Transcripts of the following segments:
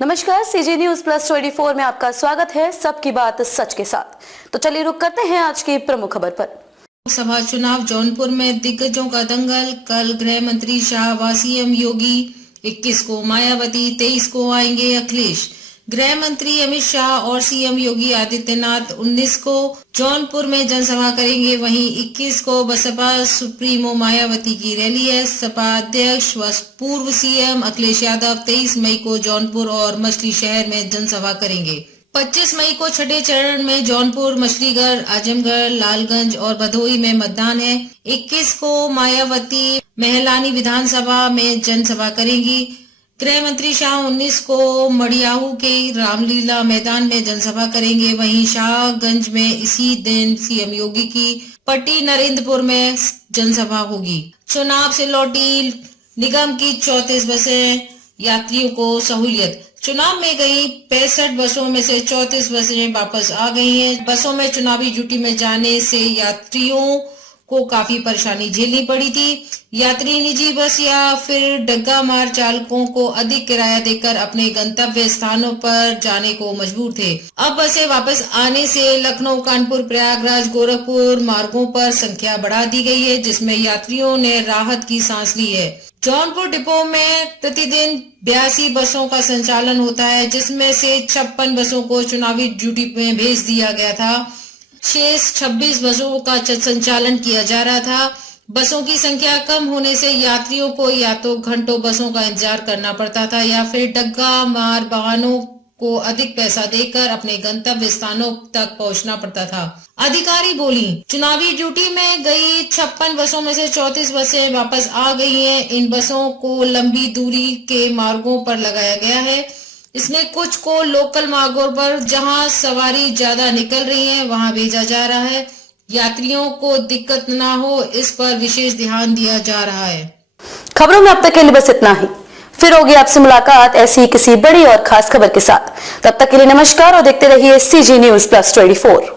नमस्कार, CG news plus 24 में आपका स्वागत है। सबकी बात सच के साथ। तो चलिए रुक करते हैं आज की प्रमुख खबर पर। लोकसभा चुनाव जौनपुर में दिग्गजों का दंगल। कल गृह मंत्री शाह व सीएम योगी, 21 को मायावती, 23 को आएंगे अखिलेश। गृह मंत्री अमित शाह और सीएम योगी आदित्यनाथ 19 को जौनपुर में जनसभा करेंगे। वहीं 21 को बसपा सुप्रीमो मायावती की रैली है। सपा अध्यक्ष व पूर्व सीएम अखिलेश यादव 23 मई को जौनपुर और मछली शहर में जनसभा करेंगे। 25 मई को छठे चरण में जौनपुर, मछलीगढ़, आजमगढ़, लालगंज और भदोही में मतदान है। 21 को मायावती महलानी विधानसभा में जनसभा करेंगी। गृह मंत्री शाह 19 को मडियाहू के रामलीला मैदान में जनसभा करेंगे। वहीं शाहगंज में इसी दिन सीएम योगी की पट्टी नरेंद्रपुर में जनसभा होगी। चुनाव से लौटी निगम की 34 बसें, यात्रियों को सहूलियत। चुनाव में गई 65 बसों में से 34 बसें वापस आ गई हैं। बसों में चुनावी ड्यूटी में जाने से यात्रियों को काफी परेशानी झेलनी पड़ी थी। यात्री निजी बस या फिर डग्गा मार चालकों को अधिक किराया देकर अपने गंतव्य स्थानों पर जाने को मजबूर थे। अब बसें वापस आने से लखनऊ, कानपुर, प्रयागराज, गोरखपुर मार्गों पर संख्या बढ़ा दी गई है, जिसमें यात्रियों ने राहत की सांस ली है। जौनपुर डिपो में प्रतिदिन 82 बसों का संचालन होता है, जिसमें से 56 बसों को चुनावी ड्यूटी में भेज दिया गया था। शेष 26 बसों का संचालन किया जा रहा था। बसों की संख्या कम होने से यात्रियों को या तो घंटों बसों का इंतजार करना पड़ता था या फिर डग्गा मार वाहनों को अधिक पैसा देकर अपने गंतव्य स्थानों तक पहुंचना पड़ता था। अधिकारी बोली, चुनावी ड्यूटी में गई 56 बसों में से 34 बसें वापस आ गई हैं। इन बसों को लंबी दूरी के मार्गों पर लगाया गया है। इसमें कुछ को लोकल मार्गों पर जहां सवारी ज्यादा निकल रही है वहां भेजा जा रहा है। यात्रियों को दिक्कत ना हो, इस पर विशेष ध्यान दिया जा रहा है। खबरों में अब तक के लिए बस इतना ही। फिर होगी आपसे मुलाकात ऐसी किसी बड़ी और खास खबर के साथ। तब तक के लिए नमस्कार और देखते रहिए सीजी न्यूज प्लस 24।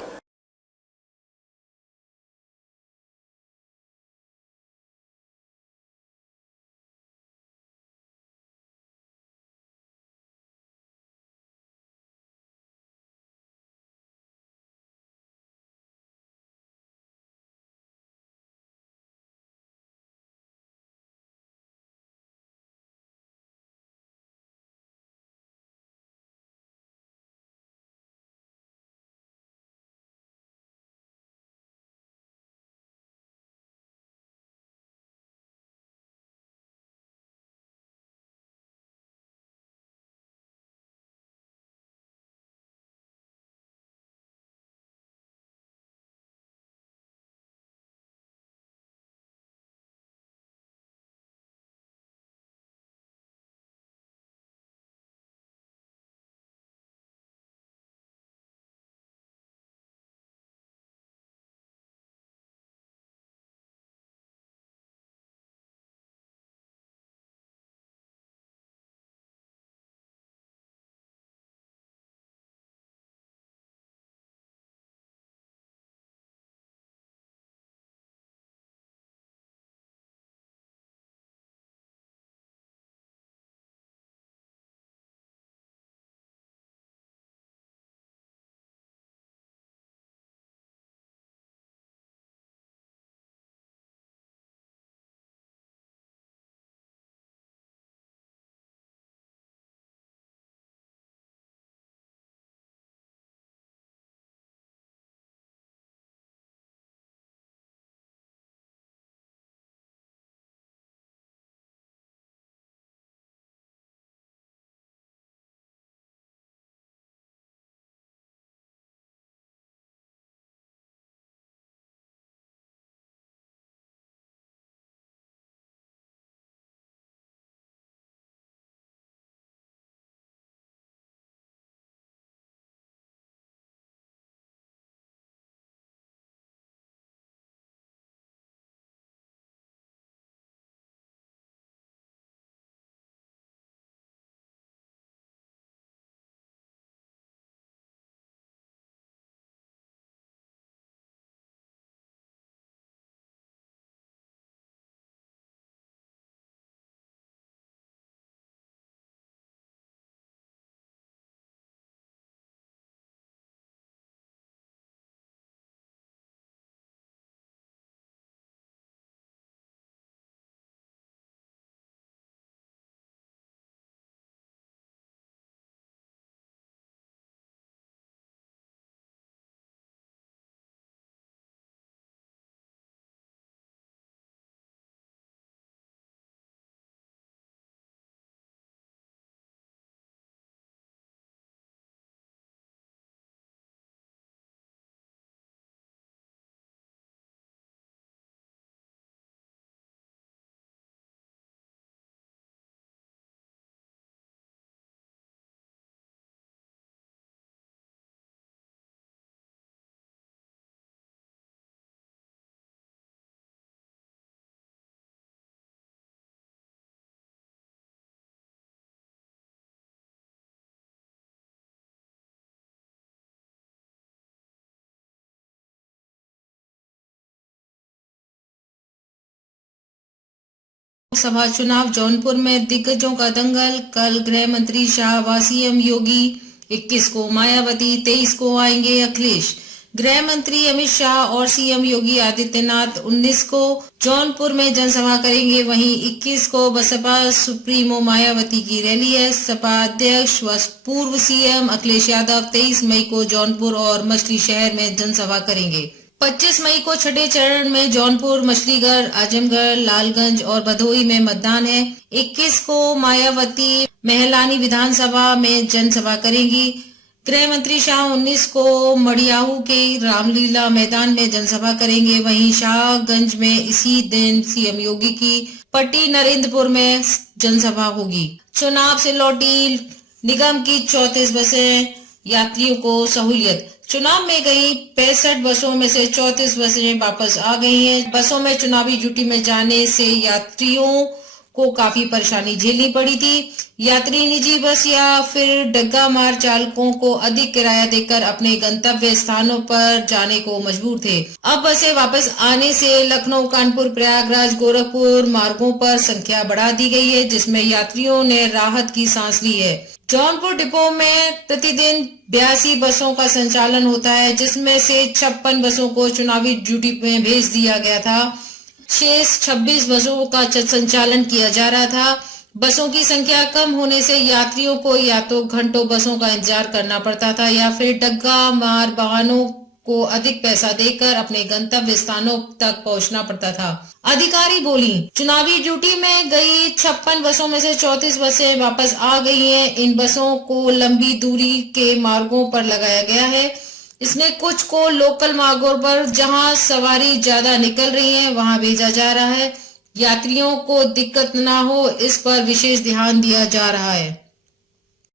लोकसभा चुनाव जौनपुर में दिग्गजों का दंगल। कल गृह मंत्री शाह व सीएम योगी, 21 को मायावती, 23 को आएंगे अखिलेश। गृह मंत्री अमित शाह और सीएम योगी आदित्यनाथ 19 को जौनपुर में जनसभा करेंगे। वहीं 21 को बसपा सुप्रीमो मायावती की रैली है। सपा अध्यक्ष व पूर्व सीएम अखिलेश यादव 23 मई को जौनपुर और मछली शहर में जनसभा करेंगे। 25 मई को छठे चरण में जौनपुर, मछलीगढ़, आजमगढ़, लालगंज और भदोही में मतदान है। 21 को मायावती महलानी विधानसभा में जनसभा करेंगी। गृह मंत्री शाह 19 को मड़ियाहू के रामलीला मैदान में जनसभा करेंगे। वहीं शाहगंज में इसी दिन सीएम योगी की पट्टी नरेंद्रपुर में जनसभा होगी। चुनाव से लौटी निगम की 34 बसें, यात्रियों को सहूलियत। चुनाव में गई 65 बसों में से 34 बसें वापस आ गई हैं। बसों में चुनावी ड्यूटी में जाने से यात्रियों को काफी परेशानी झेलनी पड़ी थी। यात्री निजी बस या फिर डग्गा मार चालकों को अधिक किराया देकर अपने गंतव्य स्थानों पर जाने को मजबूर थे। अब बसें वापस आने से लखनऊ, कानपुर, प्रयागराज, गोरखपुर मार्गों पर संख्या बढ़ा दी गई है, जिसमें यात्रियों ने राहत की सांस ली है। जौनपुर डिपो में प्रतिदिन 82 बसों का संचालन होता है, जिसमें से 56 बसों को चुनावी ड्यूटी में भेज दिया गया था। शेष 26 बसों का संचालन किया जा रहा था। बसों की संख्या कम होने से यात्रियों को या तो घंटों बसों का इंतजार करना पड़ता था या फिर डग्गा मार वाहनों को अधिक पैसा देकर अपने गंतव्य स्थानों तक पहुंचना पड़ता था। अधिकारी बोली, चुनावी ड्यूटी में गई 56 बसों में से 34 बसें वापस आ गई हैं। इन बसों को लंबी दूरी के मार्गों पर लगाया गया है। इसमें कुछ को लोकल मार्गों पर जहां सवारी ज्यादा निकल रही है वहां भेजा जा रहा है। यात्रियों को दिक्कत न हो, इस पर विशेष ध्यान दिया जा रहा है।